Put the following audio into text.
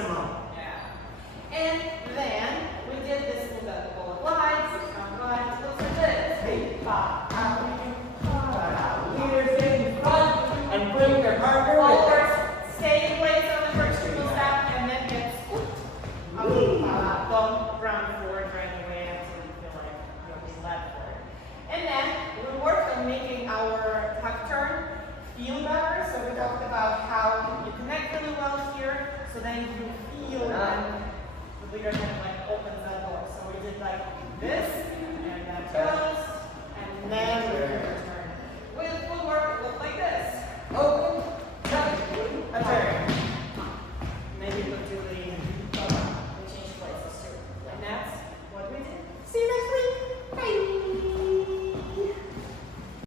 maximum. Yeah. And then we did this with the glides, glides. Looks like this. Hey, leaders in front and bring their partner with them. Forward, stay in place on the first triple step, and then get scooped. Don't run forward right away until you feel like you're being led forward. And then we worked on making our tuck turn feel better. So we talked about how you connect really well here, so then you feel when the leader kind of like opens that door. So we did like